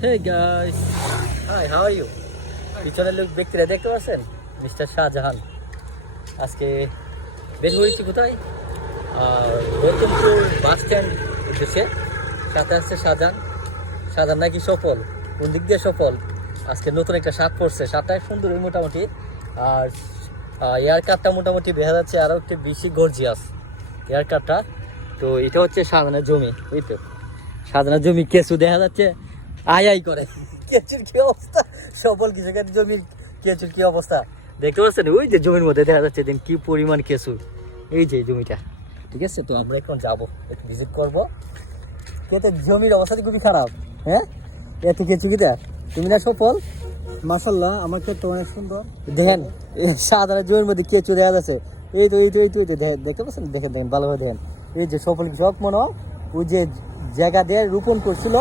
Hey guys, hi, how are you? পিছনের লোক ব্যক্তিরা দেখতে পাচ্ছেন মিস্টার শাহজাহান আজকে বের হয়েছি কোথায় গৌতমপুর বাস স্ট্যান্ড উদ্দেশ্যে। সাথে আসছে শাহজাহান নাকি সফল, কোন দিক দিয়ে সফল? আজকে নতুন একটা শার্ট পরছে, শার্টটা সুন্দর মোটামুটি, আর এয়ার কাটটা মোটামুটি দেখা যাচ্ছে আরও একটু বেশি গর্জিয়াস এয়ার কাটটা। তো এটা হচ্ছে শাহজাহানের জমি, এই তো শাহজাহানের জমি, কেঁচু দেখা যাচ্ছে আই করে। কেঁচুর কি অবস্থা, সফল কৃষকের জমির কেঁচুর কি অবস্থা দেখতে পাচ্ছেন? ওই যে জমির মধ্যে দেখা যাচ্ছে দেন কি পরিমাণ কেঁচু, এই যে জমিটা। ঠিক আছে, তো আমরা এখন যাবো, একটু ভিজিট করবো। কেতে জমির অবস্থা খুবই খারাপ। হ্যাঁ, এত কেঁচু কিটা তুমি না সফল? মাশাআল্লাহ, আমার ক্ষেত্রে অনেক সুন্দর। দেখেন সাধারণ জমির মধ্যে কেঁচু দেখা যাচ্ছে, এই তো দেখতে পাচ্ছেন, দেখেন ভালোভাবে দেখেন। এই যে সফল কৃষক মনে ওই যে জায়গা দিয়ে রোপণ করছিল,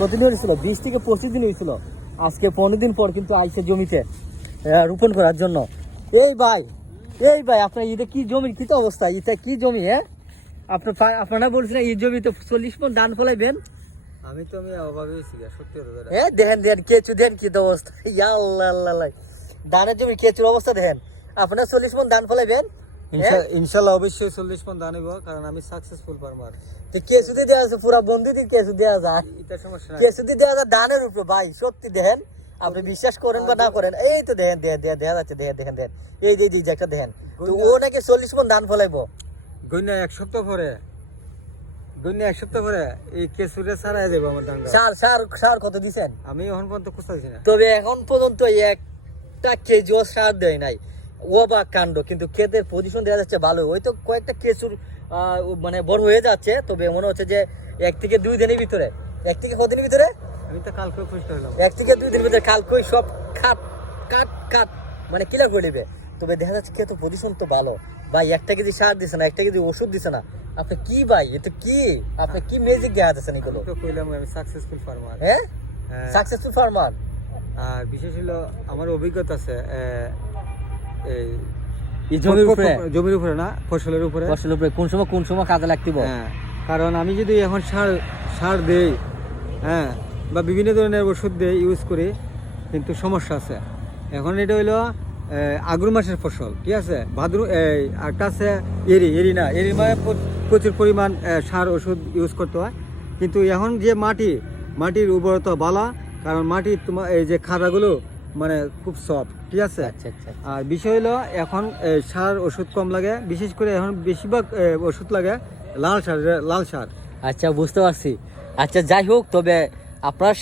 কতদিন হয়েছিল? 20 থেকে 25 দিন হয়েছিল। আজকে 15 দিন পর কিন্তু আইসে জমিতে রোপণ করার জন্য। এই ভাই আপনার এটা কি জমির কি তো অবস্থা? এটা কি জমি? হ্যাঁ, আপনারা বলছিলেন এই জমিতে 40 মণ ধান ফলাইবেন। আমি অভাবে হয়েছি, সত্যি কথা। হ্যাঁ, দেখেন কেঁচু দেন কি অবস্থা। আল্লাহ, ধানের জমির কেঁচুর অবস্থা দেখেন। আপনারা 40 মণ ধান ফলাইবেন ইনশাআল্লাহ, অবশ্যই 40 মণ ধান হইব, কারণ আমি সাকসেসফুল ফার্মার। কেঁচু দিয়ে দেওয়া আছে, পুরা বন্ধু দিয়ে কেঁচু দেওয়া যায়, এটা সমস্যা নাই। কেঁচু দিয়ে দেওয়া যায় ধানের উপরে। ভাই সত্যি দেখেন, আপনি বিশ্বাস করেন বা না করেন, এই তো দেখেন দেখা যাচ্ছে, দেখেন এই যে একটা দেখেন। তো ও নাকি 40 মণ ধান ফলাইবো গইনা এক সপ্তাহ পরে এই কেসুরে ছাড়াই যাবো আমার ধান গাছ। সার কত দিছেন? আমি এখন পর্যন্ত খুঁজতে দিছি না। তবে এখন পর্যন্ত একটা কেজিও সার দেয় নাই, ও বা কাণ্ড। কিন্তু ক্ষেতের পজিশন দেখা যাচ্ছে ভালো, ওই তো কয়েকটা কেঁচুর মানে বড় হয়ে যাচ্ছে। তবে মনে হচ্ছে যে 1 থেকে 2 দিনের ভিতরে, 1 থেকে কদিনের ভিতরে, আমি তো কালকে খুঁজতে হলাম, 1 থেকে 2 দিনের ভিতরে কালকেই সব কাট মানে ক্লিয়ার করে নেবে। তবে দেখা যাচ্ছে ক্ষেত পজিশন তো ভালো। ভাই 1 কেজি সার দিছে না, 1 কেজি ওষুধ দিছে না, আপনি কি ভাই, এটা কি আপনি কি ম্যাজিক দেখা যাচ্ছেন এগুলো? তো কইলাম আমি সাকসেসফুল ফার্মার। হ্যাঁ, সাকসেসফুল ফার্মার। আর বিশেষ হলো আমার অভিজ্ঞতা আছে এই জমির উপরে না, ফসলের উপরে কোন সময় কাজে লাগতিব। হ্যাঁ, কারণ আমি যদি এখন সার দেই, হ্যাঁ, বা বিভিন্ন ধরনের ওষুধ দেই, ইউজ করি, কিন্তু সমস্যা আছে। এখন এটা হইলো আগুন মাসের ফসল, ঠিক আছে। ভাদ্র একটা আছে এরি মানে প্রচুর পরিমাণ সার ওষুধ ইউজ করতে হয়। কিন্তু এখন যে মাটির উর্বরতা বালা, কারণ মাটির তোমার এই যে খাড়াগুলো মানে খুব সফট, ঠিক আছে। আচ্ছা। আর বিষয় হলো এখন সার ওষুধ কম লাগে, বিশেষ করে এখন বেশিরভাগ ওষুধ লাগে লাল সার। আচ্ছা, বুঝতে পারছি। আচ্ছা, যাই হোক, তবে আপনার